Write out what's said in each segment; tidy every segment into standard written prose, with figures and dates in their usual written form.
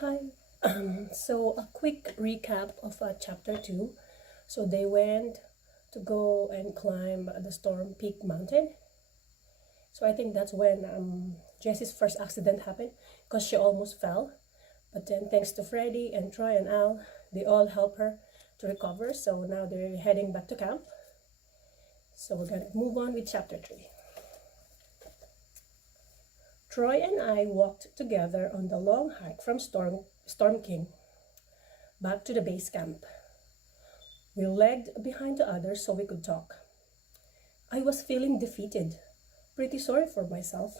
Hi. So a quick recap of chapter 2. So they went to go and climb the Storm Peak mountain. So I think that's when Jessie's first accident happened because she almost fell. But then thanks to Freddy and Troy and Al, they all help her to recover. So now they're heading back to camp. So we're going to move on with chapter 3. Troy and I walked together on the long hike from Storm King back to the base camp. We lagged behind the others so we could talk. I was feeling defeated, pretty sorry for myself.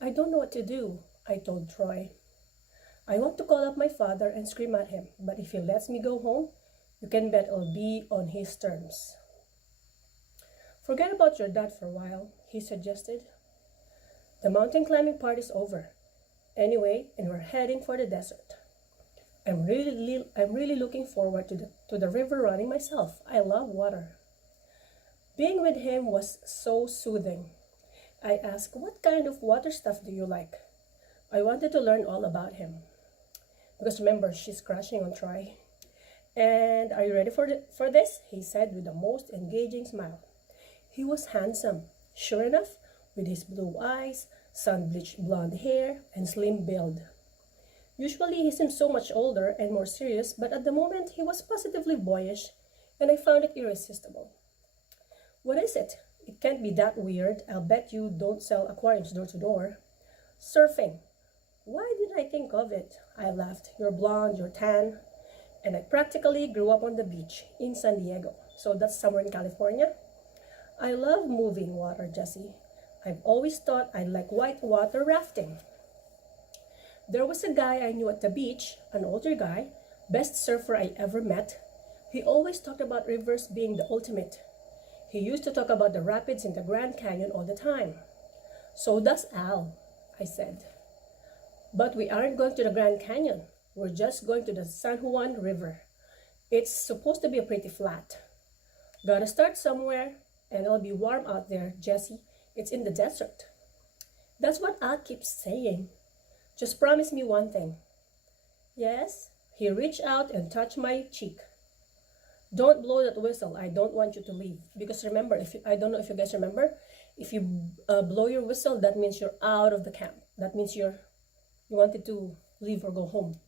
I don't know what to do, I told Troy. I want to call up my father and scream at him, but if he lets me go home, you can bet I'll be on his terms. Forget about your dad for a while, he suggested. The mountain climbing part is over. Anyway, and we're heading for the desert. I'm really looking forward to the river running myself. I love water. Being with him was so soothing. I asked, what kind of water stuff do you like? I wanted to learn all about him. Because remember, she's crushing on Troy. And are you ready for this? He said with the most engaging smile. He was handsome. Sure enough, with his blue eyes, sun-bleached blonde hair, and slim build. Usually he seems so much older and more serious, but at the moment he was positively boyish, and I found it irresistible. What is it? It can't be that weird. I'll bet you don't sell aquariums door to door. Surfing. Why did I think of it? I laughed. You're blonde, you're tan. And I practically grew up on the beach in San Diego. So that's somewhere in California. I love moving water, Jessie. I've always thought I'd like whitewater rafting. There was a guy I knew at the beach, an older guy, best surfer I ever met. He always talked about rivers being the ultimate. He used to talk about the rapids in the Grand Canyon all the time. So does Al, I said. But we aren't going to the Grand Canyon. We're just going to the San Juan River. It's supposed to be pretty flat. Gotta start somewhere, and it'll be warm out there, Jessie. It's in the desert. That's what Al keeps saying. Just promise me one thing. Yes? He reached out and touched my cheek. Don't blow that whistle. I don't want you to leave. Because remember, I don't know if you guys remember, if you blow your whistle, that means you're out of the camp. That means you wanted to leave or go home.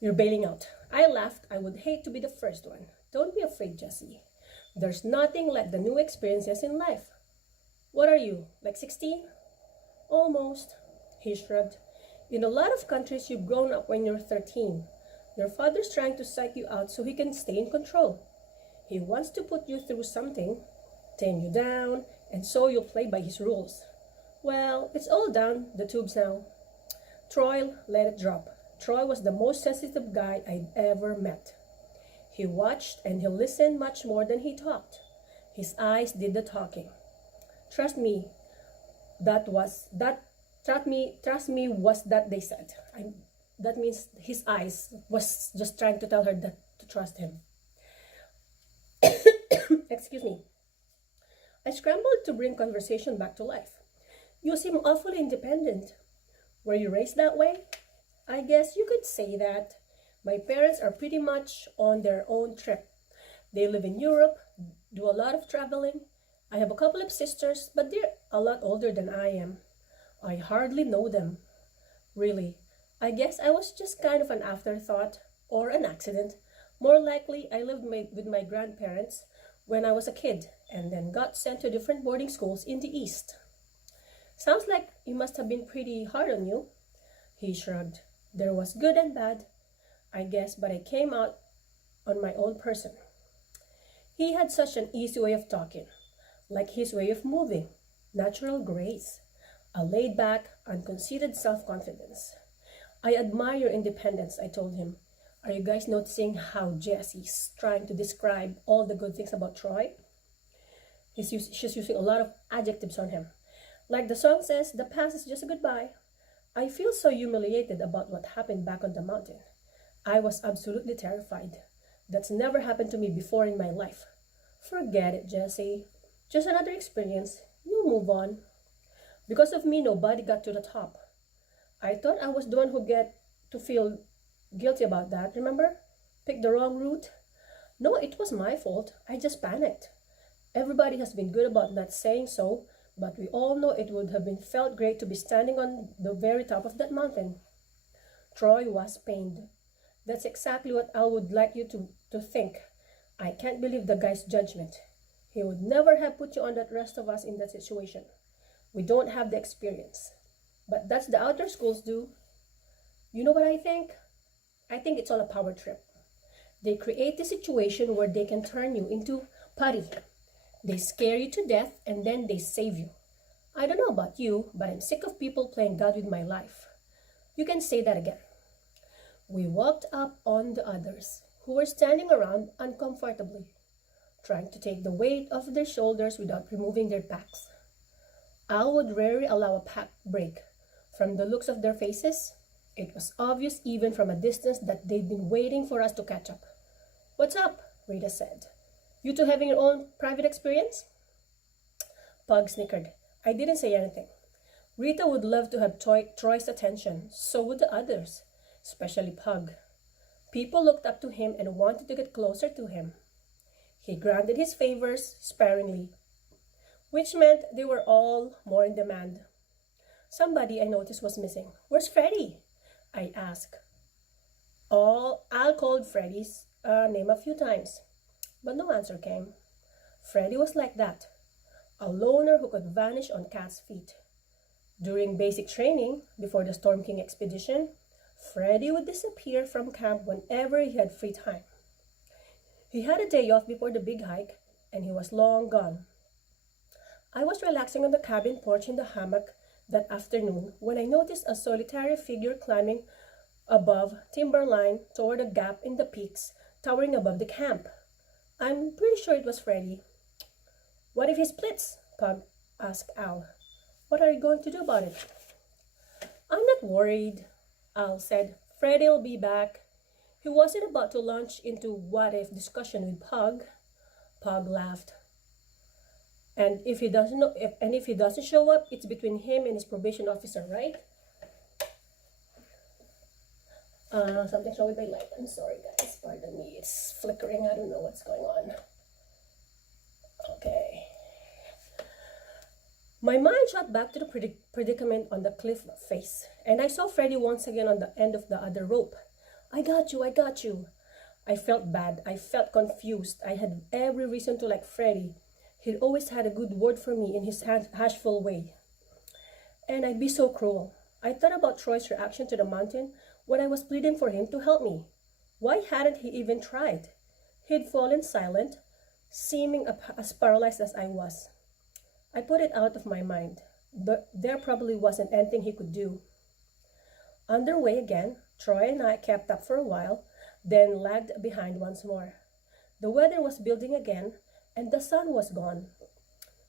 You're bailing out. I laughed. I would hate to be the first one. Don't be afraid, Jessie. There's nothing like the new experiences in life. What are you, like 16? Almost, he shrugged. In a lot of countries, you've grown up when you're 13. Your father's trying to psych you out so he can stay in control. He wants to put you through something, tame you down, and so you'll play by his rules. Well, it's all down the tubes now. Troy let it drop. Troy was the most sensitive guy I'd ever met. He watched and he listened much more than he talked. His eyes did the talking. Trust me, trust me was that they said. That means his eyes was just trying to tell her that to trust him. Excuse me. I scrambled to bring conversation back to life. You seem awfully independent. Were you raised that way? I guess you could say that. My parents are pretty much on their own trip. They live in Europe, do a lot of traveling. I have a couple of sisters, but they're a lot older than I am. I hardly know them. Really, I guess I was just kind of an afterthought or an accident. More likely, I lived with my grandparents when I was a kid and then got sent to different boarding schools in the East. Sounds like you must have been pretty hard on you. He shrugged. There was good and bad, I guess, but I came out on my own person. He had such an easy way of talking. Like his way of moving, natural grace, a laid-back, unconceited self-confidence. I admire your independence, I told him. Are you guys noticing how Jessie's trying to describe all the good things about Troy? She's using a lot of adjectives on him. Like the song says, the past is just a goodbye. I feel so humiliated about what happened back on the mountain. I was absolutely terrified. That's never happened to me before in my life. Forget it, Jessie. Just another experience. You'll move on. Because of me, nobody got to the top. I thought I was the one to feel guilty about that, remember? Picked the wrong route. No, it was my fault. I just panicked. Everybody has been good about not saying so, but we all know it would have been felt great to be standing on the very top of that mountain. Troy was pained. That's exactly what I would like you to think. I can't believe the guy's judgment. He would never have put you on that rest of us in that situation. We don't have the experience. But that's the outer schools do. You know what I think? I think it's all a power trip. They create the situation where they can turn you into putty. They scare you to death and then they save you. I don't know about you, but I'm sick of people playing God with my life. You can say that again. We walked up on the others, who were standing around uncomfortably, trying to take the weight off their shoulders without removing their packs. Al would rarely allow a pack break. From the looks of their faces, it was obvious even from a distance that they'd been waiting for us to catch up. "What's up?" Rita said. "You two having your own private experience?" Pug snickered. I didn't say anything. Rita would love to have Troy's attention. So would the others, especially Pug. People looked up to him and wanted to get closer to him. He granted his favors sparingly, which meant they were all more in demand. Somebody I noticed was missing. "Where's Freddie?" I asked. Al called Freddie's name a few times, but no answer came. Freddie was like that, a loner who could vanish on cat's feet. During basic training, before the Storm King expedition, Freddie would disappear from camp whenever he had free time. He had a day off before the big hike, and he was long gone. I was relaxing on the cabin porch in the hammock that afternoon when I noticed a solitary figure climbing above timberline toward a gap in the peaks towering above the camp. I'm pretty sure it was Freddie. "What if he splits?" Pug asked Al. "What are you going to do about it?" "I'm not worried," Al said. "Freddie'll be back." He wasn't about to launch into what-if discussion with Pug. Pug laughed. And if he doesn't show up, it's between him and his probation officer, right? Something's wrong with my light. I'm sorry, guys. Pardon me. It's flickering. I don't know what's going on. Okay. My mind shot back to the predicament on the cliff face, and I saw Freddie once again on the end of the other rope. I got you. I felt bad. I felt confused. I had every reason to like Freddie. He'd always had a good word for me in his hashful way. And I'd be so cruel. I thought about Troy's reaction to the mountain when I was pleading for him to help me. Why hadn't he even tried? He'd fallen silent, seeming as paralyzed as I was. I put it out of my mind. There probably wasn't anything he could do. Underway again, Troy and I kept up for a while, then lagged behind once more. The weather was building again, and the sun was gone.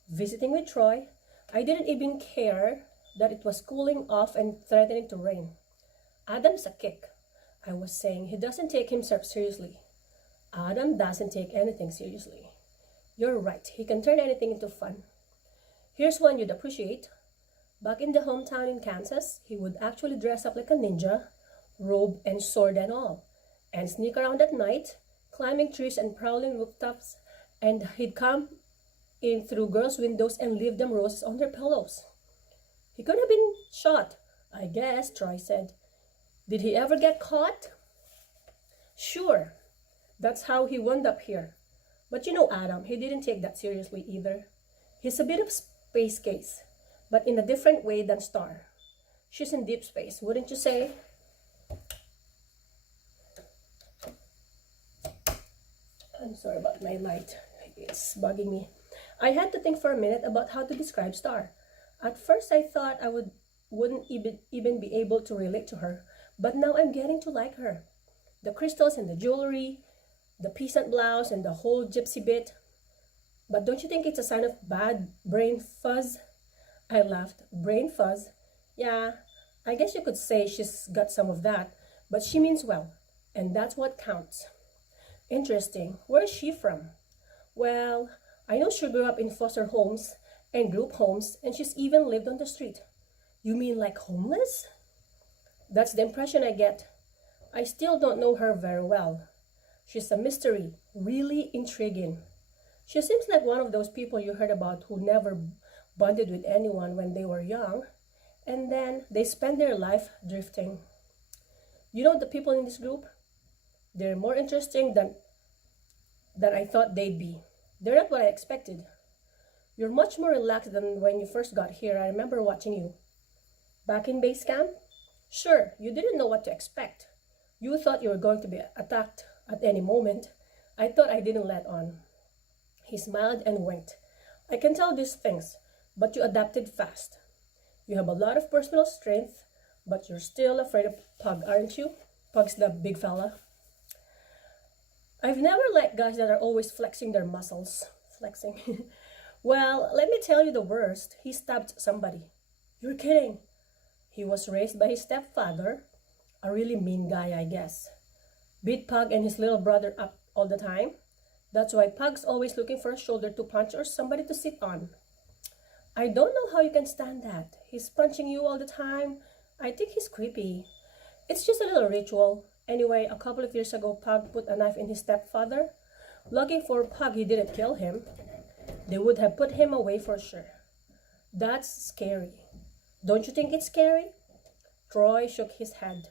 Visiting with Troy, I didn't even care that it was cooling off and threatening to rain. Adam's a kick, I was saying. He doesn't take himself seriously. Adam doesn't take anything seriously. You're right, he can turn anything into fun. Here's one you'd appreciate. Back in the hometown in Kansas, he would actually dress up like a ninja, robe and sword and all, and sneak around at night, climbing trees and prowling rooftops, and he'd come in through girls' windows and leave them roses on their pillows. He could have been shot, I guess, Troy said. Did he ever get caught? Sure. That's how he wound up here. But you know Adam, he didn't take that seriously either. He's a bit of space case, but in a different way than Star. She's in deep space, wouldn't you say? I'm sorry about my light. It's bugging me. I had to think for a minute about how to describe Star. At first I thought I wouldn't even be able to relate to her, but now I'm getting to like her. The crystals and the jewelry, the peasant blouse and the whole gypsy bit. But don't you think it's a sign of bad brain fuzz? I laughed. Brain fuzz? Yeah, I guess you could say she's got some of that, but she means well, and that's what counts. Interesting. Where is she from? Well, I know she grew up in foster homes and group homes, and she's even lived on the street. You mean like homeless? That's the impression I get. I still don't know her very well. She's a mystery, really intriguing. She seems like one of those people you heard about who never bonded with anyone when they were young, and then they spend their life drifting. You know the people in this group? They're more interesting than I thought they'd be. They're not what I expected. You're much more relaxed than when you first got here. I remember watching you. Back in base camp? Sure, you didn't know what to expect. You thought you were going to be attacked at any moment. I thought I didn't let on. He smiled and winked. I can tell these things, but you adapted fast. You have a lot of personal strength, but you're still afraid of Pug, aren't you? Pug's the big fella. I've never liked guys that are always flexing their muscles. Flexing. Well, let me tell you the worst. He stabbed somebody. You're kidding. He was raised by his stepfather. A really mean guy, I guess. Beat Pug and his little brother up all the time. That's why Pug's always looking for a shoulder to punch or somebody to sit on. I don't know how you can stand that. He's punching you all the time. I think he's creepy. It's just a little ritual. Anyway, a couple of years ago, Pug put a knife in his stepfather. Lucky for Pug, he didn't kill him. They would have put him away for sure. That's scary. Don't you think it's scary? Troy shook his head.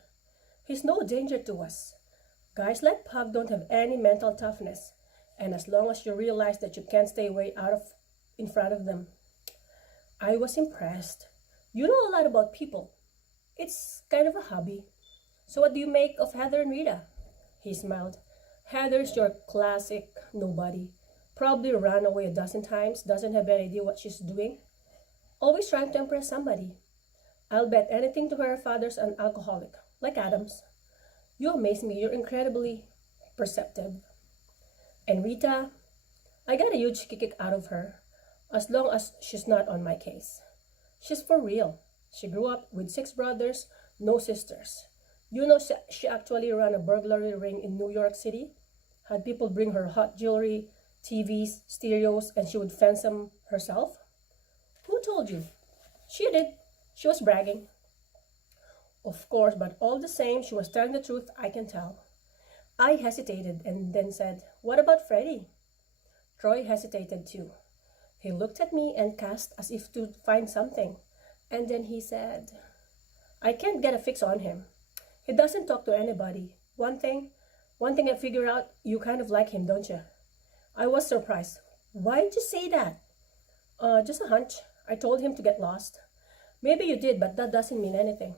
He's no danger to us. Guys like Pug don't have any mental toughness. And as long as you realize that you can't stay way in front of them. I was impressed. You know a lot about people. It's kind of a hobby. So what do you make of Heather and Rita? He smiled. Heather's your classic nobody. Probably ran away a dozen times, doesn't have any idea what she's doing. Always trying to impress somebody. I'll bet anything to her father's an alcoholic, like Adam's. You amaze me, you're incredibly perceptive. And Rita, I got a huge kick out of her, as long as she's not on my case. She's for real. She grew up with 6 brothers, no sisters. You know she actually ran a burglary ring in New York City? Had people bring her hot jewelry, TVs, stereos, and she would fence them herself? Who told you? She did. She was bragging. Of course, but all the same, she was telling the truth, I can tell. I hesitated and then said, what about Freddie? Troy hesitated too. He looked at me and cast as if to find something. And then he said, I can't get a fix on him. He doesn't talk to anybody. One thing I figured out, you kind of like him, don't you? I was surprised. Why did you say that? Just a hunch. I told him to get lost. Maybe you did, but that doesn't mean anything.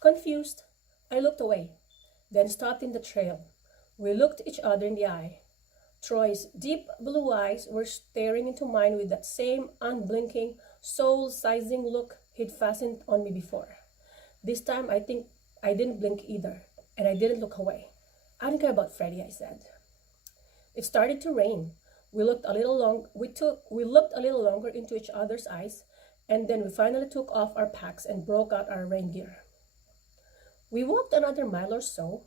Confused, I looked away, then stopped in the trail. We looked each other in the eye. Troy's deep blue eyes were staring into mine with that same unblinking, soul-sizing look he'd fastened on me before. This time, I think I didn't blink either, and I didn't look away. I don't care about Freddie, I said. It started to rain. We looked a little longer into each other's eyes, and then we finally took off our packs and broke out our rain gear. We walked another mile or so,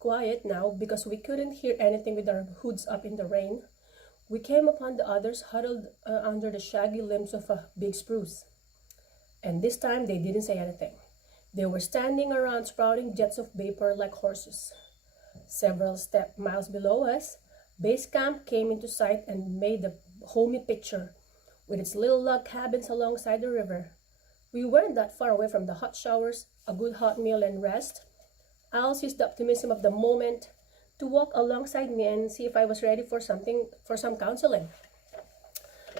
quiet now because we couldn't hear anything with our hoods up in the rain. We came upon the others huddled under the shaggy limbs of a big spruce. And this time they didn't say anything. They were standing around sprouting jets of vapor like horses. Several miles below us, base camp came into sight and made a homey picture with its little log cabins alongside the river. We weren't that far away from the hot showers, a good hot meal and rest. Al seized the optimism of the moment to walk alongside me and see if I was ready for some counseling.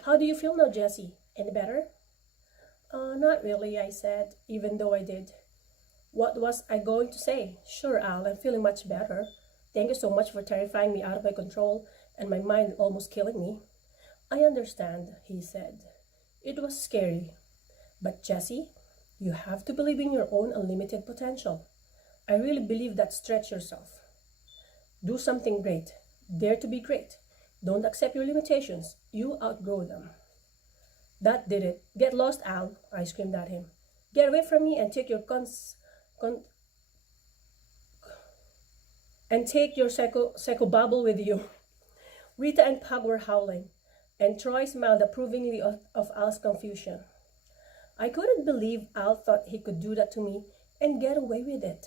How do you feel now, Jessie? Any better? Not really, I said, even though I did. What was I going to say? Sure, Al, I'm feeling much better. Thank you so much for terrifying me out of my control and my mind almost killing me. I understand, he said. It was scary. But Jessie, you have to believe in your own unlimited potential. I really believe that. Stretch yourself. Do something great. Dare to be great. Don't accept your limitations. You outgrow them. That did it. Get lost, Al, I screamed at him. Get away from me and take your psychobabble with you. Rita and Pug were howling, and Troy smiled approvingly of Al's confusion. I couldn't believe Al thought he could do that to me and get away with it.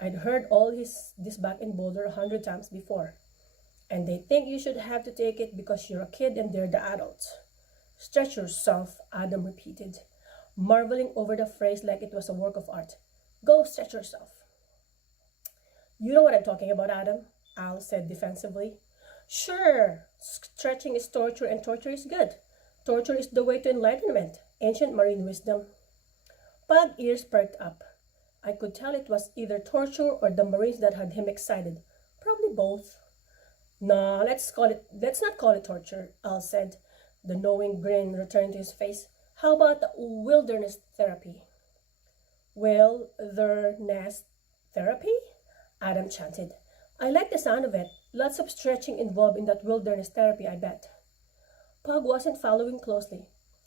I'd heard all this back in Boulder 100 times before. And they think you should have to take it because you're a kid and they're the adults. Stretch yourself, Adam repeated, marveling over the phrase like it was a work of art. Go stretch yourself. You know what I'm talking about, Adam, Al said defensively. Sure, stretching is torture and torture is good. Torture is the way to enlightenment, ancient marine wisdom. Pug ears perked up. I could tell it was either torture or the Marines that had him excited. Probably both. No, let's not call it torture, Al said. The knowing grin returned to his face. How about wilderness therapy? Wilderness therapy? Adam chanted. I like the sound of it. Lots of stretching involved in that wilderness therapy, I bet. Pug wasn't following closely.